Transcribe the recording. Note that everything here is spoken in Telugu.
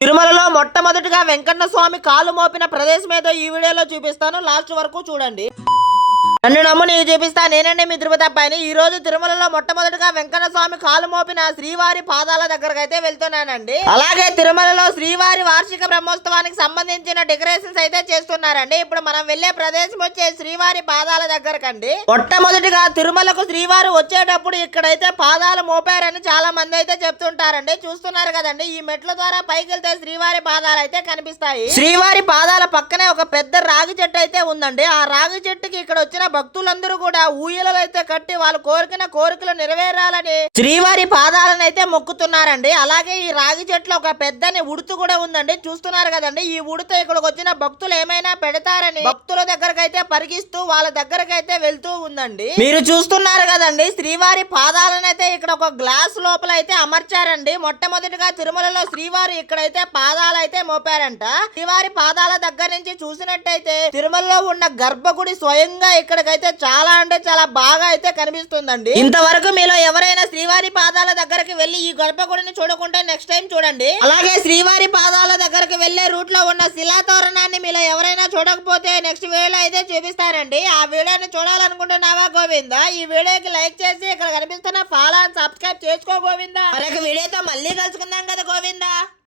తిరుమలలో మొట్టమొదటిగా వెంకన్న స్వామి కాలు మోపిన ప్రదేశం ఏదో ఈ వీడియోలో చూపిస్తాను. లాస్ట్ వరకు చూడండి. నన్ను నమ్ము నీకు చూపిస్తా. నేనండి మీ తిరుపతి అబ్బాయిని. ఈ రోజు తిరుమలలో మొట్టమొదటిగా వెంకట స్వామి కాలు మోపిన శ్రీవారి పాదాల దగ్గరకు అయితే వెళ్తున్నానండి. అలాగే తిరుమలలో శ్రీవారి వార్షిక బ్రహ్మోత్సవానికి సంబంధించిన డెకరేషన్స్ అయితే చేస్తున్నారండి. ఇప్పుడు మనం వెళ్ళే ప్రదేశం వచ్చే శ్రీవారి పాదాల దగ్గరకండి. మొట్టమొదటిగా తిరుమలకు శ్రీవారు వచ్చేటప్పుడు ఇక్కడైతే పాదాలు మోపారని చాలా మంది అయితే చెప్తుంటారండి. చూస్తున్నారు కదండి ఈ మెట్ల ద్వారా పైకి వెళ్తే శ్రీవారి పాదాలు అయితే కనిపిస్తాయి. శ్రీవారి పాదాల పక్కనే ఒక పెద్ద రాగి చెట్టు అయితే ఉందండి. ఆ రాగి చెట్టుకి ఇక్కడ వచ్చిన భక్తులందరూ కూడా ఊయలలు అయితే కట్టి వాళ్ళు కోరికిన కోరికలు నెరవేరాలని శ్రీవారి పాదాలను అయితే మొక్కుతున్నారండి. అలాగే ఈ రాగి చెట్లు ఒక పెద్దని ఉడుతు కూడా ఉందండి. చూస్తున్నారు కదండి ఈ ఉడుత ఇక్కడికి వచ్చిన భక్తులు ఏమైనా పెడతారని భక్తుల దగ్గరకు అయితే పరిగిస్తూ వాళ్ళ దగ్గరకు అయితే వెళ్తూ ఉందండి. మీరు చూస్తున్నారు కదండి శ్రీవారి పాదాలను అయితే ఇక్కడ ఒక గ్లాస్ లోపల అయితే అమర్చారండి. మొట్టమొదటిగా తిరుమలలో శ్రీవారు ఇక్కడైతే పాదాలు అయితే మోపారంట. శ్రీవారి పాదాల దగ్గర నుంచి చూసినట్టయితే తిరుమలలో ఉన్న గర్భగుడి స్వయంగా ఇక్కడ అయితే చాలా అంటే చాలా బాగా అయితే కనిపిస్తుందండి. ఇంతవరకు మీలో ఎవరైనా శ్రీవారి పాదాల దగ్గరకు వెళ్ళి ఈ గర్భగుడిని చూడకుంటే నెక్స్ట్ టైం చూడండి. అలాగే శ్రీవారి పాదాల దగ్గరకు వెళ్ళే రూట్లో ఉన్న శిలాతోరణాన్ని మీలో ఎవరైనా చూడకపోతే నెక్స్ట్ వీడియోలో అయితే చూపిస్తారండి ఆ వీడియోని చూడాలనుకుంటున్నావా గోవిందా? ఈ వీడియోకి లైక్ చేసి ఇక్కడ కనిపిస్తున్న ఫాలో అండ్ సబ్స్క్రైబ్ చేసుకో గోవిందా. మరొక వీడియోతో మళ్ళీ కలుసుకుందాం కదా గోవిందా.